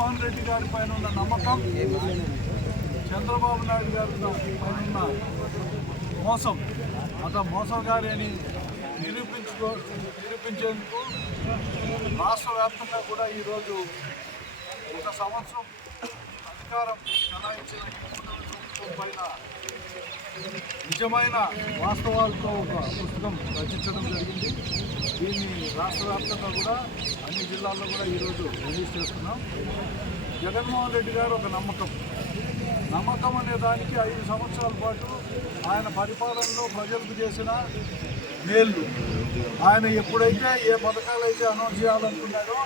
జగన్మోహన్ రెడ్డి గారి పైన ఉన్న నమ్మకం, చంద్రబాబు నాయుడు గారి పైన ఉన్న మోసం, మోసగారి అని నిరూపించేందుకు రాష్ట్ర వ్యాప్తంగా కూడా ఈరోజు ఒక సంవత్సరం అధికారం చలాయించిన ప్రభుత్వం పైన నిజమైన వాస్తవాలతో ఒక పుస్తకం రచించడం జరిగింది. దీన్ని రాష్ట్ర వ్యాప్తంగా కూడా అన్ని జిల్లాల్లో కూడా ఈరోజు రిలీజ్ చేస్తున్నాం. జగన్మోహన్ రెడ్డి గారు ఒక నమ్మకం అనే దానికి 5 సంవత్సరాల పాటు ఆయన పరిపాలనలో ప్రజలకు చేసిన మేళ్ళు, ఆయన ఎప్పుడైతే ఏ పథకాలు అయితే అనౌన్స్ చేయాలనుకున్నాడో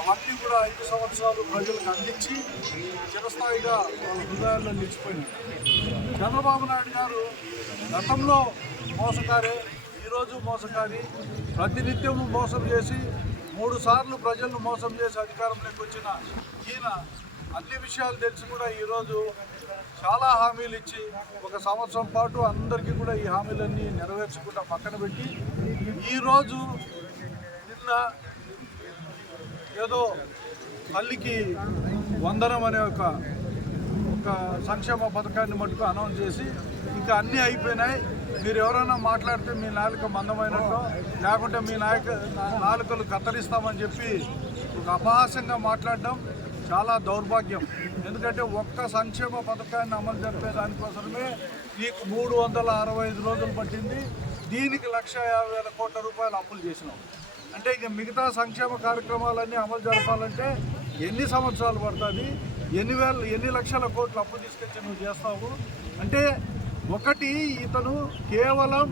అవన్నీ కూడా 5 సంవత్సరాలు ప్రజలకు అందించి చిరస్థాయిగా వాళ్ళ హృదయాల్లో నిలిచిపోయినారు. చంద్రబాబు నాయుడు గారు గతంలో మోసకారే, ఈరోజు మోసకారి, ప్రతినిత్యం మోసం చేసి 3 సార్లు ప్రజలను మోసం చేసి అధికారంలోకి వచ్చిన ఈయన అన్ని విషయాలు తెలిసి కూడా ఈరోజు చాలా హామీలు ఇచ్చి 1 సంవత్సరం పాటు అందరికీ కూడా ఈ హామీలన్నీ నెరవేర్చకుండా పక్కన పెట్టి ఈరోజు నిన్న ఏదో తల్లికి వందనం అనే ఒక సంక్షేమ పథకాన్ని మటుకు అనౌన్స్ చేసి ఇంకా అన్నీ అయిపోయినాయి, మీరు ఎవరైనా మాట్లాడితే మీ నాలుక మందమైనట్టు లేకుంటే మీ నాలుకలు కత్తిరిస్తామని చెప్పి ఒక అపహాస్యంగా మాట్లాడడం చాలా దౌర్భాగ్యం. ఎందుకంటే ఒక్క సంక్షేమ పథకాన్ని అమలు జరిపే దానికోసమే నీకు 365 రోజులు పట్టింది, దీనికి 1,50,000 కోట్ల రూపాయలు అప్పులు చేసినావు. అంటే ఇక మిగతా సంక్షేమ కార్యక్రమాలన్నీ అమలు జరపాలంటే ఎన్ని సంవత్సరాలు పడుతుంది, ఎన్ని లక్షల కోట్లు అప్పు తీసుకొచ్చి నువ్వు చేస్తావు అంటే ఒకటి ఇతను కేవలం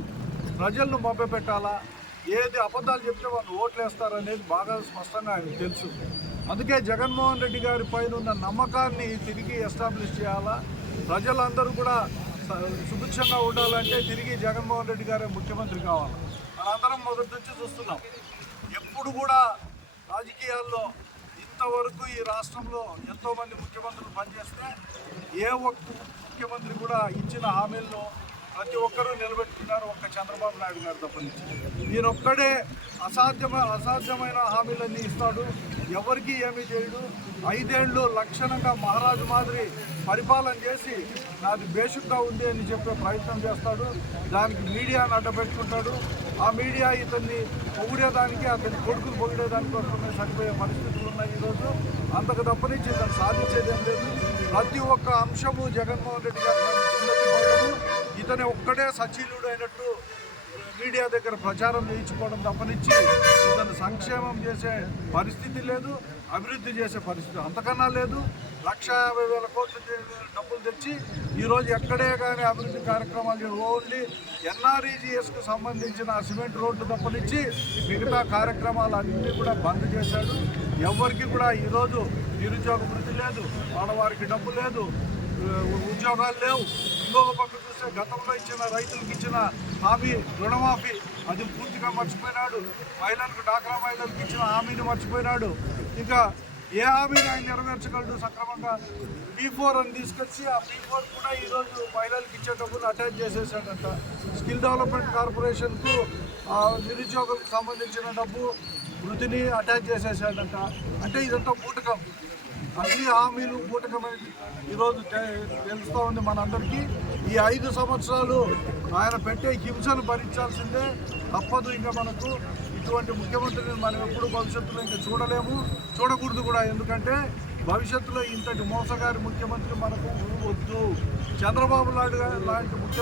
ప్రజలను మభ్యపెట్టాలా, ఏది అబద్ధాలు చెప్తే వాళ్ళు ఓట్లు వేస్తారనేది బాగా స్పష్టంగా ఆయనకు తెలుసు. అందుకే జగన్మోహన్ రెడ్డి గారి పైన ఉన్న నమ్మకాన్ని తిరిగి ఎస్టాబ్లిష్ చేయాలా, ప్రజలందరూ కూడా సుభిక్షంగా ఉండాలంటే తిరిగి జగన్మోహన్ రెడ్డి గారే ముఖ్యమంత్రి కావాలి. మనందరం మొదటి నుంచి చూస్తున్నాం, ఎప్పుడు కూడా రాజకీయాల్లో ఇంతవరకు ఈ రాష్ట్రంలో ఎంతోమంది ముఖ్యమంత్రులు పనిచేస్తే ఏ ఒక్క ముఖ్యమంత్రి కూడా ఇచ్చిన హామీల్లో ప్రతి ఒక్కరూ నిలబెట్టుకున్నారు, ఒక్క చంద్రబాబు నాయుడు గారు తప్పనించి. ఈయనొక్కడే అసాధ్యమైన హామీలన్నీ ఇస్తాడు, ఎవరికి ఏమీ చేయడు. 5 ఏళ్ళు లక్షణంగా మహారాజు మాదిరి పరిపాలన చేసి నాది బేసిక్గా ఉంది అని చెప్పే ప్రయత్నం చేస్తాడు. దానికి మీడియాను అడ్డపెట్టుకుంటాడు. ఆ మీడియా ఇతన్ని పొగిడేదానికి, అతని కొడుకులు పొగిడేదానికోసమే సరిపోయే పరిస్థితులు ఉన్నాయి ఈరోజు. అంతకు తప్పనించి ఇతను సాధించేదేం లేదు. ప్రతి ఒక్క అంశము జగన్మోహన్ రెడ్డి గారు ఇతని ఒక్కడే సచీలుడు అయినట్టు మీడియా దగ్గర ప్రచారం చేయించుకోవడం తప్పనిచ్చి ఇతను సంక్షేమం చేసే పరిస్థితి లేదు, అభివృద్ధి చేసే పరిస్థితి అంతకన్నా లేదు. 1,50,000 కోట్ల డబ్బులు తెచ్చి ఈరోజు ఎక్కడే కానీ అభివృద్ధి కార్యక్రమాలు ఓన్లీ ఎన్ఆర్ఈజీఎస్కు సంబంధించిన సిమెంట్ రోడ్డు తప్పనిచ్చి మిగతా కార్యక్రమాలు అన్నీ కూడా బంద్ చేశాడు. ఎవరికి కూడా ఈరోజు నిరుద్యోగ వృద్ధి లేదు, ఆడవారికి డబ్బు లేదు, ఉద్యోగాలు లేవు. ఇంకొక పక్క చూస్తే గతంలో ఇచ్చిన రైతులకు ఇచ్చిన హామీ రుణమాఫీ అది పూర్తిగా మర్చిపోయినాడు. మహిళలకు డాక్రా మహిళలకు ఇచ్చిన హామీని మర్చిపోయినాడు. ఇంకా ఏ హామీని ఆయన నెరవేర్చగలడు సక్రమంగా? P4 అని తీసుకొచ్చి ఆ P4 కూడా ఈరోజు మహిళలకు ఇచ్చే డబ్బులు అటాచ్ చేసేసాడంట. స్కిల్ డెవలప్మెంట్ కార్పొరేషన్కు నిరుద్యోగులకు సంబంధించిన డబ్బు వృత్తిని అటాచ్ చేసేసాడంట. అంటే ఇదంతా బూటకం, అన్ని హామీలు బూటకమని ఈరోజు తెలుస్తూ ఉంది మనందరికీ. ఈ 5 సంవత్సరాలు ఆయన పెట్టే హింసను భరించాల్సిందే, తప్పదు. ఇంకా మనకు ఇటువంటి ముఖ్యమంత్రిని మనం ఎప్పుడు భవిష్యత్తులో ఇంకా చూడలేము, చూడకూడదు కూడా. ఎందుకంటే భవిష్యత్తులో ఇంతటి మోసగారి ముఖ్యమంత్రి మనకు వద్దు. చంద్రబాబు నాయుడు లాంటి ముఖ్యమంత్రి